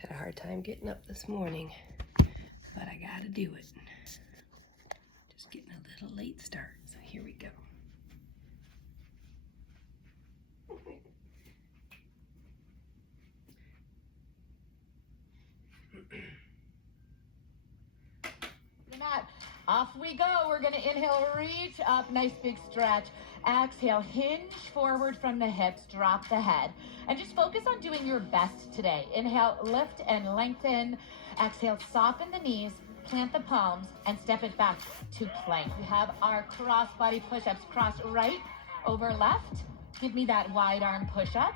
Had a hard time getting up this morning, but I gotta do it. Just getting a little late start, so here we go. Mat. Off we go. We're going to inhale, reach up, nice big stretch. Exhale, hinge forward from the hips, drop the head. And just focus on doing your best today. Inhale, lift and lengthen. Exhale, soften the knees, plant the palms, and step it back to plank. We have our cross body push-ups. Cross right over left. Give me that wide arm push-up.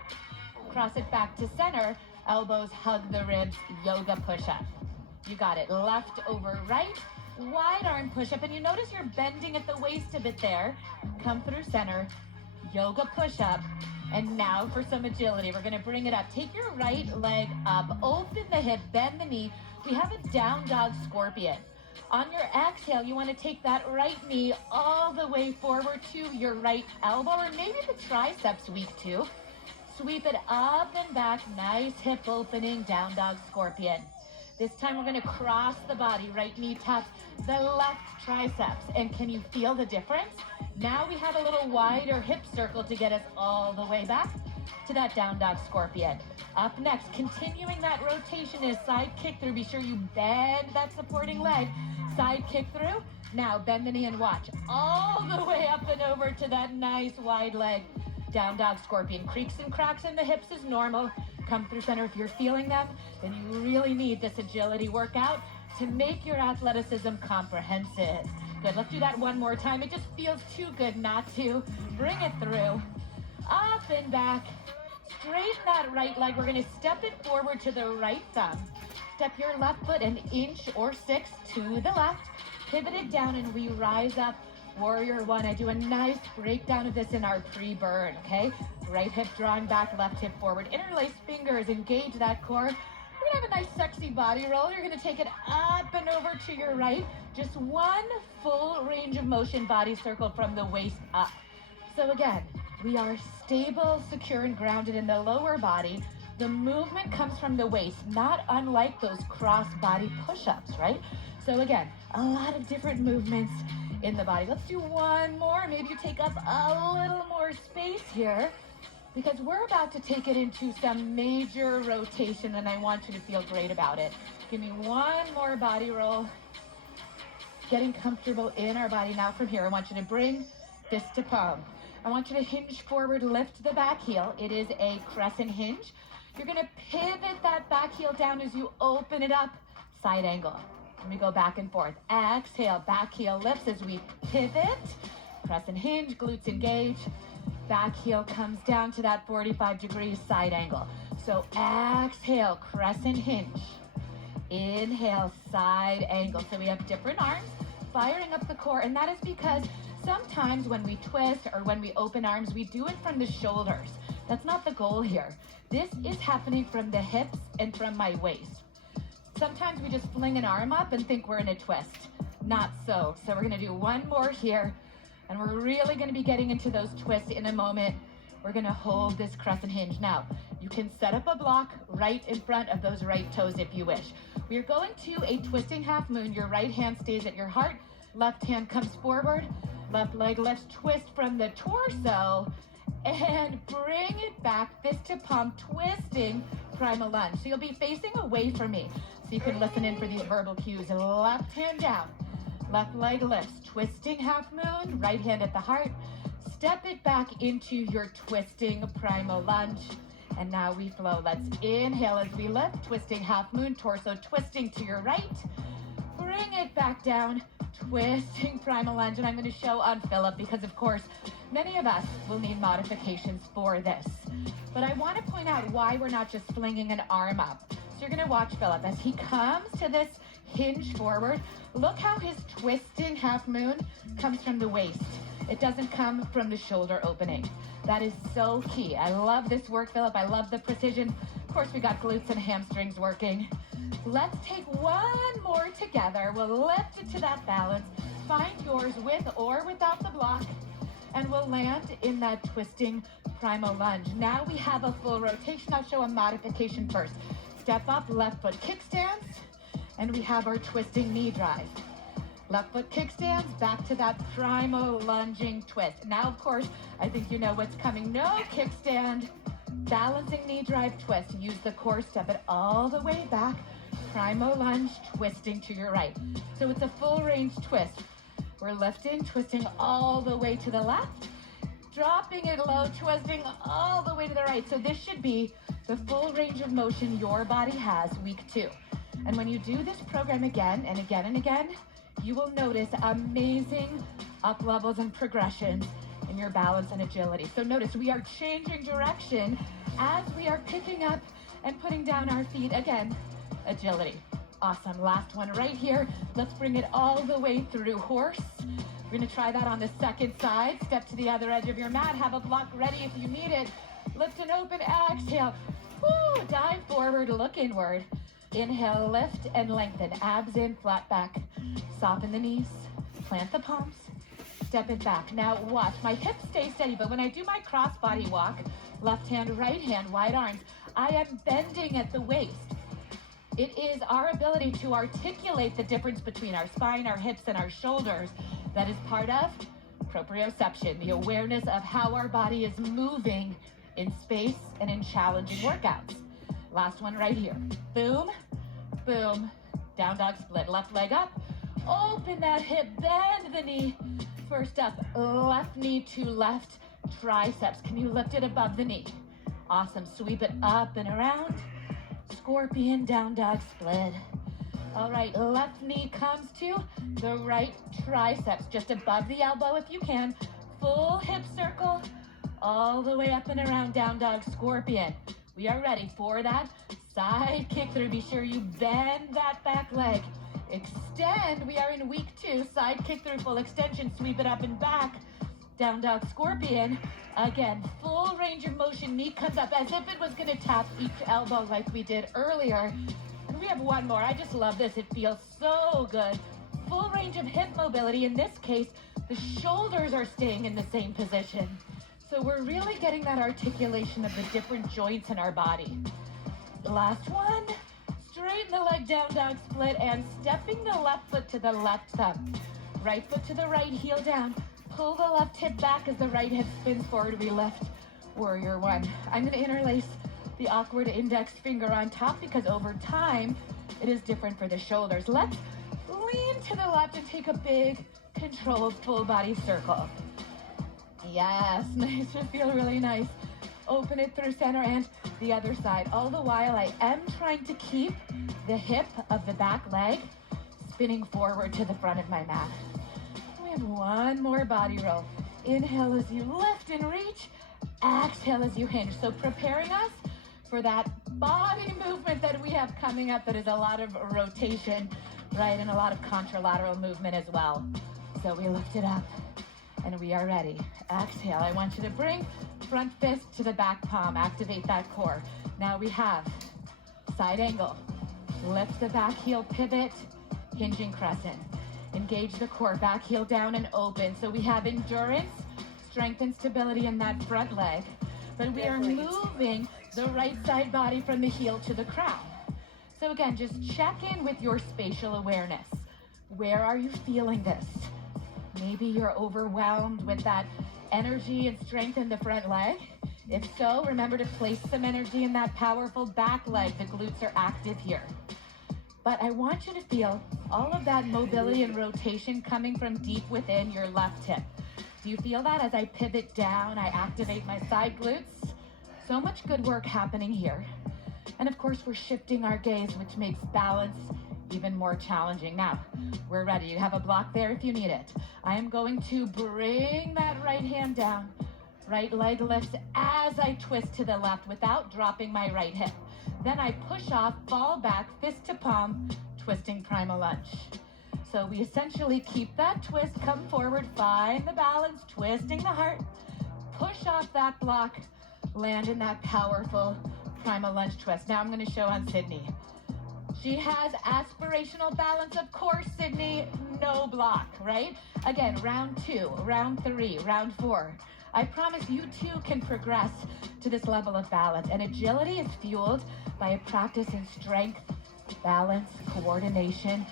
Cross it back to center. Elbows hug the ribs, yoga push-up. You got it. Left over right. Wide arm push-up, and you notice you're bending at the waist a bit there. Come through center, yoga push-up, and now for some agility. We're going to bring it up. Take your right leg up, open the hip, bend the knee. We have a down dog scorpion. On your exhale, you want to take that right knee all the way forward to your right elbow, or maybe the triceps weak too. Sweep it up and back, nice hip opening, down dog scorpion. This time we're going to cross the body, right knee taps the left triceps. And can you feel the difference? Now we have a little wider hip circle to get us all the way back to that down dog scorpion. Up next, continuing that rotation is side kick through. Be sure you bend that supporting leg. Side kick through. Now bend the knee and watch. All the way up and over to that nice wide leg. Down dog scorpion. Creaks and cracks in the hips is normal. Come through center. If you're feeling them, then you really need this agility workout to make your athleticism comprehensive. Good, let's do that one more time. It just feels too good not to. Bring it through. Up and back. Straighten that right leg. We're gonna step it forward to the right thumb. Step your left foot an inch or 6 to the left. Pivot it down and we rise up. Warrior one. I do a nice breakdown of this in our pre-burn, okay? Right hip drawing back, left hip forward. Interlace fingers, engage that core. We're gonna have a nice sexy body roll. You're gonna take it up and over to your right. Just one full range of motion, body circle from the waist up. So again, we are stable, secure, and grounded in the lower body. The movement comes from the waist, not unlike those cross body push-ups, right? So again, a lot of different movements in the body. Let's do one more. Maybe you take up a little more space here because we're about to take it into some major rotation and I want you to feel great about it. Give me one more body roll. Getting comfortable in our body. Now from here, I want you to bring fist to palm. I want you to hinge forward, lift the back heel. It is a crescent hinge. You're gonna pivot that back heel down as you open it up, side angle. And we go back and forth. Exhale, back heel lifts as we pivot. Crescent hinge, glutes engage. Back heel comes down to that 45-degree side angle. So exhale, crescent hinge. Inhale, side angle. So we have different arms, firing up the core. And that is because sometimes when we twist or when we open arms, we do it from the shoulders. That's not the goal here. This is happening from the hips and from my waist. Sometimes we just fling an arm up and think we're in a twist. Not so. So we're gonna do one more here, and we're really gonna be getting into those twists in a moment. We're gonna hold this crescent hinge. Now, you can set up a block right in front of those right toes if you wish. We're going to a twisting half moon. Your right hand stays at your heart, left hand comes forward, left leg lifts, twist from the torso, and bring it back, fist to palm, twisting primal lunge. So you'll be facing away from me. So you can listen in for these verbal cues. Left hand down, left leg lifts, twisting half moon, right hand at the heart. Step it back into your twisting primal lunge. And now we flow. Let's inhale as we lift, twisting half moon, torso twisting to your right. Bring it back down, twisting primal lunge. And I'm going to show on Philip because, of course, many of us will need modifications for this. But I want to point out why we're not just flinging an arm up. So you're going to watch Philip as he comes to this hinge forward. Look how his twisting half moon comes from the waist. It doesn't come from the shoulder opening. That is so key. I love this work, Philip. I love the precision. Of course, we got glutes and hamstrings working. Let's take one more together. We'll lift it to that balance. Find yours with or without the block. And we'll land in that twisting primal lunge. Now we have a full rotation. I'll show a modification first. step up, left foot kickstands, and we have our twisting knee drive. Left foot kickstands, back to that primo lunging twist. Now, of course, I think you know what's coming. No kickstand, balancing knee drive twist. Use the core, step it all the way back. Primo lunge, twisting to your right. So it's a full range twist. We're lifting, twisting all the way to the left, dropping it low, twisting all the way to the right. So this should be the full range of motion your body has week 2. And when you do this program again and again and again, you will notice amazing up levels and progressions in your balance and agility. So notice we are changing direction as we are picking up and putting down our feet. Again, agility. Awesome. Last one right here. Let's bring it all the way through horse. We're going to try that on the second side. Step to the other edge of your mat. Have a block ready if you need it. Lift and open. Exhale. Woo, dive forward. Look inward. Inhale, lift and lengthen. Abs in, flat back. Soften the knees. Plant the palms. Step it back. Now watch. My hips stay steady, but when I do my cross body walk, left hand, right hand, wide arms, I am bending at the waist. It is our ability to articulate the difference between our spine, our hips, and our shoulders that is part of proprioception, the awareness of how our body is moving in space and in challenging workouts. Last one right here. Boom, boom, down dog split. Left leg up, open that hip, bend the knee. First up, left knee to left triceps. Can you lift it above the knee? Awesome, sweep it up and around. Scorpion, down dog split. All right, left knee comes to the right triceps, just above the elbow if you can. Full hip circle, all the way up and around, down dog scorpion. We are ready for that side kick through. Be sure you bend that back leg. Extend, we are in week 2. Side kick through, full extension, sweep it up and back. Down dog scorpion. Again, full range of motion, knee comes up as if it was gonna tap each elbow like we did earlier. And we have one more, I just love this, it feels so good. Full range of hip mobility, in this case, the shoulders are staying in the same position. So we're really getting that articulation of the different joints in our body. The last one, straighten the leg, down dog split, and stepping the left foot to the left thumb. Right foot to the right, heel down. Pull the left hip back as the right hip spins forward. We lift, warrior 1. I'm gonna interlace the awkward index finger on top because over time, it is different for the shoulders. Let's lean to the left and take a big, controlled full body circle. Yes, nice, should feel really nice. Open it through center and the other side. All the while, I am trying to keep the hip of the back leg spinning forward to the front of my mat. We have one more body roll. Inhale as you lift and reach. Exhale as you hinge. So preparing us for that body movement that we have coming up that is a lot of rotation, right, and a lot of contralateral movement as well. So we lift it up. And we are ready. Exhale. I want you to bring front fist to the back palm. Activate that core. Now we have side angle. Lift the back heel, pivot, hinging crescent. Engage the core, back heel down and open. So we have endurance, strength and stability in that front leg. But we are moving the right side body from the heel to the crown. So again, just check in with your spatial awareness. Where are you feeling this? Maybe you're overwhelmed with that energy and strength in the front leg. If so, remember to place some energy in that powerful back leg. The glutes are active here. But I want you to feel all of that mobility and rotation coming from deep within your left hip. Do you feel that as I pivot down, I activate my side glutes? So much good work happening here. And of course, we're shifting our gaze, which makes balance even more challenging. Now, we're ready. You have a block there if you need it. I am going to bring that right hand down. Right leg lifts as I twist to the left without dropping my right hip. Then I push off, fall back, fist to palm, twisting primal lunge. So we essentially keep that twist, come forward, find the balance, twisting the heart, push off that block, land in that powerful primal lunge twist. Now I'm going to show on Sydney. She has aspirational balance, of course, Sydney, no block, right? Again, round 2, round 3, round 4. I promise you too can progress to this level of balance. And agility is fueled by a practice in strength, balance, coordination,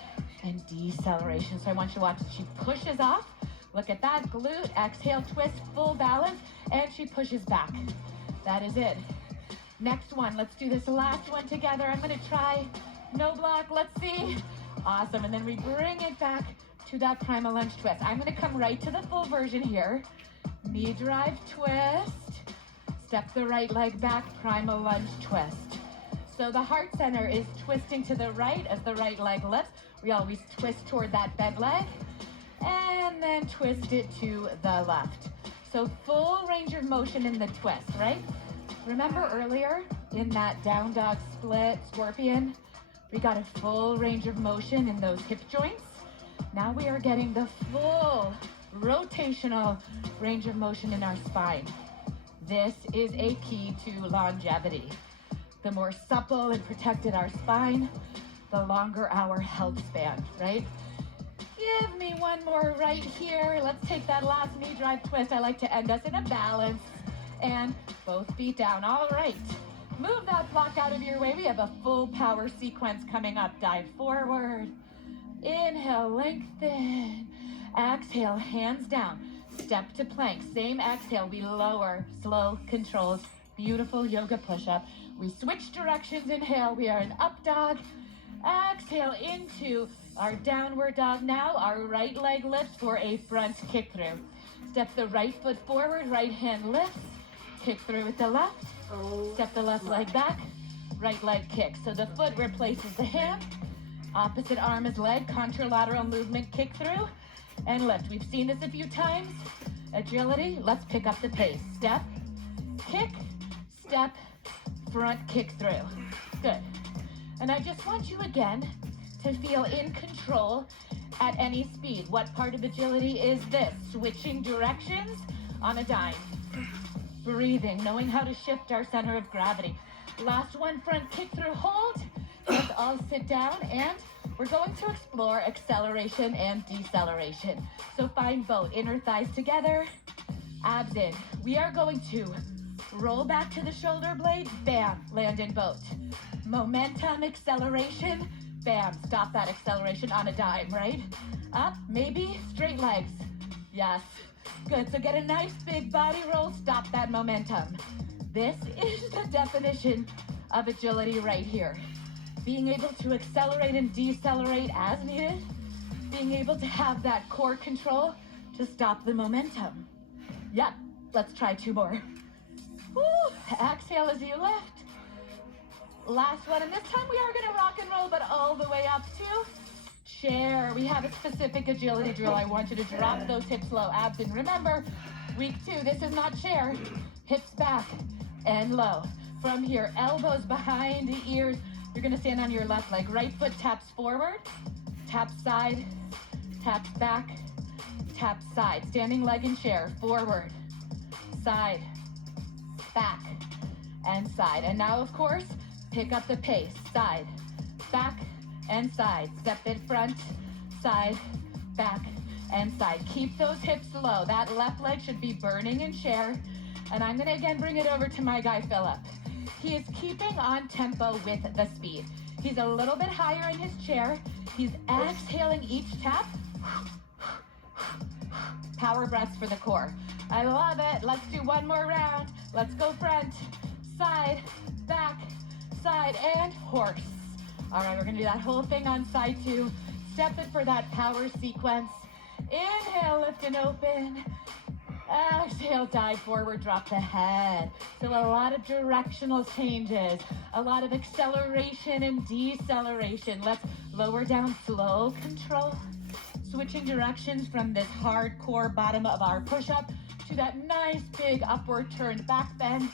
and deceleration. So I want you to watch as she pushes off. Look at that glute, exhale, twist, full balance, and she pushes back. That is it. Next one, let's do this last one together. I'm gonna try no block, let's see. Awesome, and then we bring it back to that primal lunge twist. I'm gonna come right to the full version here. Knee drive twist, step the right leg back, primal lunge twist. So the heart center is twisting to the right as the right leg lifts. We always twist toward that bent leg and then twist it to the left. So full range of motion in the twist, right? Remember earlier in that down dog split scorpion, we got a full range of motion in those hip joints. Now we are getting the full rotational range of motion in our spine. This is a key to longevity. The more supple and protected our spine, the longer our health span, right? Give me one more right here. Let's take that last knee drive twist. I like to end us in a balance and both feet down. All right, move that block out of your way. We have a full power sequence coming up. Dive forward, inhale, lengthen, exhale, hands down, step to plank. Same exhale, we lower, slow, controlled, beautiful yoga push-up. We switch directions, inhale, we are in up dog. Exhale into our downward dog. Now our right leg lifts for a front kick through. Step the right foot forward, right hand lifts, kick through with the left. Step the left leg back, right leg kick. So the foot replaces the hand, opposite arm is leg, contralateral movement, kick through and lift. We've seen this a few times. Agility, let's pick up the pace. Step, kick, step, front kick through. Good. And I just want you again to feel in control at any speed. What part of agility is this? Switching directions on a dime. Breathing, knowing how to shift our center of gravity. Last one, front kick through, hold. Let's all sit down and we're going to explore acceleration and deceleration. So find both, inner thighs together, abs in. We are going to roll back to the shoulder blade, bam, land in boat. Momentum, acceleration, bam, stop that acceleration on a dime, right? Up, maybe, straight legs. Yes, good, so get a nice big body roll, stop that momentum. This is the definition of agility right here. Being able to accelerate and decelerate as needed, being able to have that core control to stop the momentum. Yep, let's try two more. Woo, exhale as you lift. Last one, and this time we are gonna rock and roll, but all the way up to chair. We have a specific agility drill. I want you to drop those hips low, abs in. Remember, week 2, this is not chair. Hips back and low. From here, elbows behind the ears. You're gonna stand on your left leg. Right foot taps forward, taps side, taps back, taps side. Standing leg in chair, forward, side, back, and side. And now, of course, pick up the pace. Side, back, and side. Step in front, side, back, and side. Keep those hips low. That left leg should be burning in chair. And I'm gonna again bring it over to my guy, Philip. He is keeping on tempo with the speed. He's a little bit higher in his chair. He's exhaling each tap. Power breaths for the core. I love it. Let's do one more round. Let's go front, side, back, side, and horse. All right, we're gonna do that whole thing on side 2. Step it for that power sequence. Inhale, lift and open. Exhale, dive forward, drop the head. So a lot of directional changes, a lot of acceleration and deceleration. Let's lower down, slow control. Switching directions from this hardcore bottom of our push-up to that nice big upward turned back bend.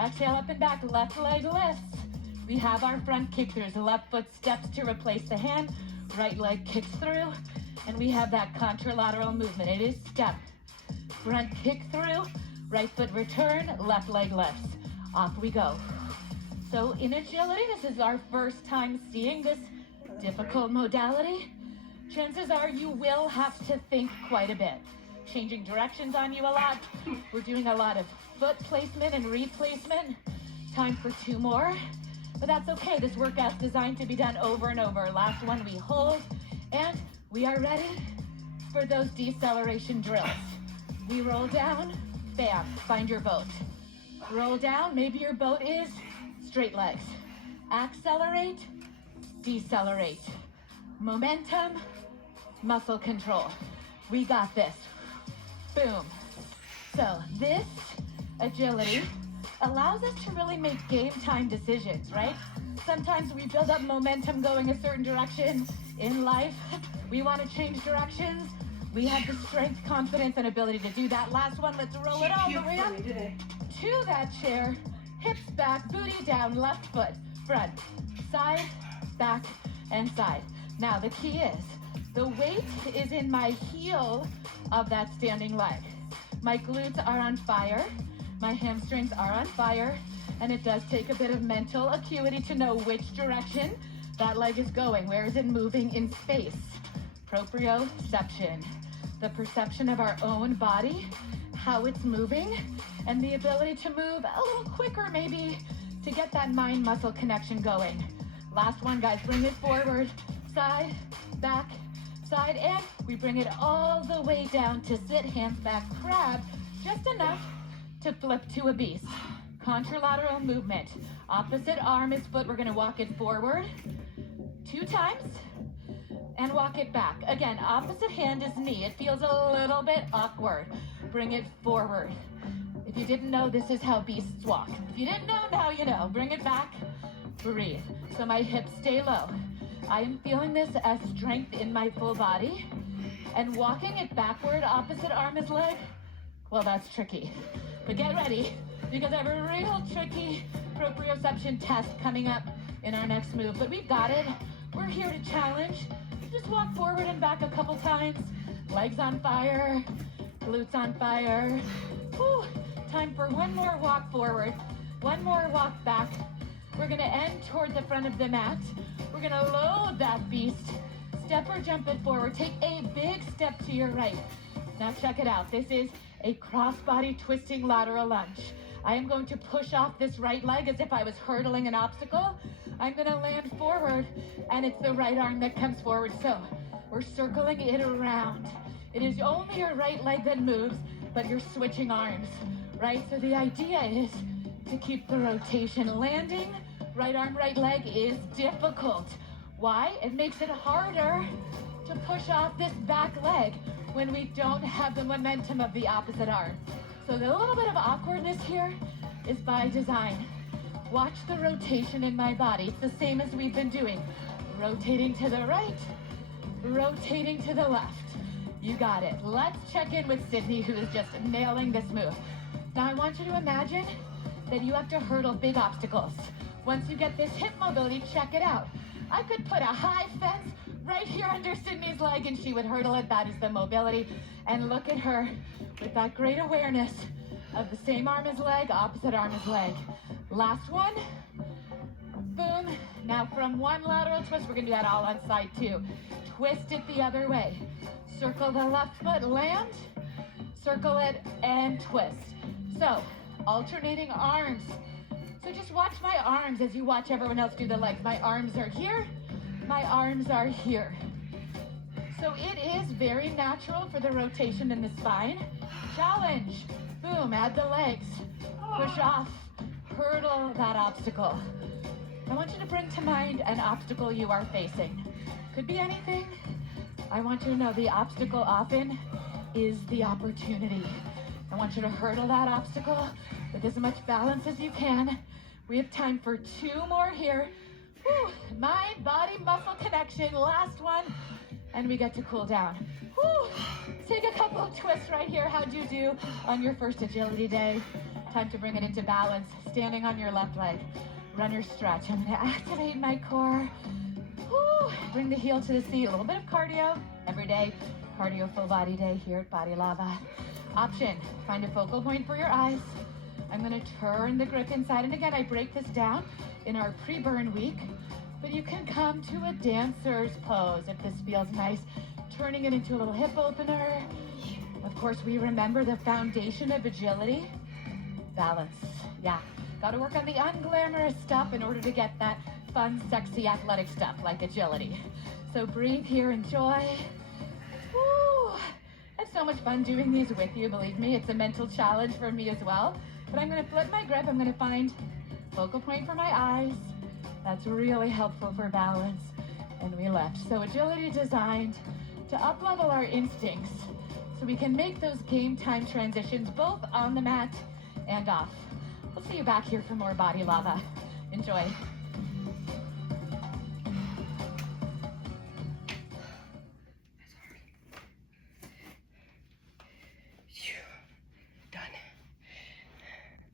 Exhale, up and back, left leg lifts. We have our front kick throughs. The left foot steps to replace the hand, right leg kicks through, and we have that contralateral movement. It is step, front kick through, right foot return, left leg lifts. Off we go. So in agility, this is our first time seeing this difficult modality. Chances are you will have to think quite a bit. changing directions on you a lot. We're doing a lot of foot placement and replacement. Time for 2 more, but that's okay. This workout's designed to be done over and over. Last one, we hold, and we are ready for those deceleration drills. We roll down, bam, find your boat. Roll down, maybe your boat is straight legs. Accelerate, decelerate. Momentum, muscle control. We got this. Boom. So this agility allows us to really make game time decisions, right? Sometimes we build up momentum going a certain direction in life. We want to change directions. We have the strength, confidence, and ability to do that. Last one, let's roll it all the way up to that chair. Hips back, booty down, left foot, front, side, back, and side. Now the key is, the weight is in my heel of that standing leg. My glutes are on fire, my hamstrings are on fire, and it does take a bit of mental acuity to know which direction that leg is going. Where is it moving in space? Proprioception, the perception of our own body, how it's moving, and the ability to move a little quicker maybe to get that mind-muscle connection going. Last one, guys, bring it forward, side, back, side, and we bring it all the way down to sit, hands back, crab, just enough to flip to a beast. Contralateral movement. Opposite arm is foot. We're gonna walk it forward 2 times and walk it back. Again, opposite hand is knee. It feels a little bit awkward. Bring it forward. If you didn't know, this is how beasts walk. If you didn't know, now you know. Bring it back, breathe. So my hips stay low. I am feeling this as strength in my full body. And walking it backward, opposite arm is leg, well, that's tricky. But get ready, because I have a real tricky proprioception test coming up in our next move. But we've got it. We're here to challenge. Just walk forward and back a couple times. Legs on fire, glutes on fire. Whew. Time for one more walk forward, one more walk back. We're gonna end toward the front of the mat. We're gonna load that beast. Step or jump it forward. Take a big step to your right. Now check it out. This is a cross-body twisting lateral lunge. I am going to push off this right leg as if I was hurdling an obstacle. I'm gonna land forward, and it's the right arm that comes forward. So we're circling it around. It is only your right leg that moves, but you're switching arms, right? So the idea is to keep the rotation. Landing, right arm, right leg is difficult. Why? It makes it harder to push off this back leg when we don't have the momentum of the opposite arm. So the little bit of awkwardness here is by design. Watch the rotation in my body. It's the same as we've been doing. Rotating to the right, rotating to the left. You got it. Let's check in with Sydney, who is just nailing this move. Now I want you to imagine that you have to hurdle big obstacles. Once you get this hip mobility, check it out. I could put a high fence right here under Sydney's leg and she would hurdle it. That is the mobility. And look at her with that great awareness of the same arm as leg, opposite arm as leg. Last one. Boom. Now from one lateral twist, we're gonna do that all on side 2. Twist it the other way. Circle the left foot, land, circle it, and twist. So, alternating arms. So just watch my arms as you watch everyone else do the legs. My arms are here, my arms are here. So it is very natural for the rotation in the spine. Challenge, boom, add the legs, push off, hurdle that obstacle. I want you to bring to mind an obstacle you are facing. Could be anything. I want you to know the obstacle often is the opportunity. I want you to hurdle that obstacle with as much balance as you can. We have time for 2 more here. Whew. Mind, body, muscle connection. Last one. And we get to cool down. Whew. Take a couple of twists right here. How'd you do on your first agility day? Time to bring it into balance. Standing on your left leg. Run your stretch. I'm gonna activate my core. Whew. Bring the heel to the seat. A little bit of cardio every day. Cardio full body day here at Body Lava. Option, find a focal point for your eyes. I'm gonna turn the grip inside. And again, I break this down in our pre-burn week, but you can come to a dancer's pose if this feels nice. Turning it into a little hip opener. Of course, we remember the foundation of agility, balance. Yeah, gotta work on the unglamorous stuff in order to get that fun, sexy, athletic stuff like agility. So breathe here, enjoy. Woo! It's so much fun doing these with you, believe me. It's a mental challenge for me as well. But I'm gonna flip my grip, I'm gonna find focal point for my eyes. That's really helpful for balance. And we lift. So agility designed to up-level our instincts so we can make those game time transitions both on the mat and off. We'll see you back here for more body lava. Enjoy.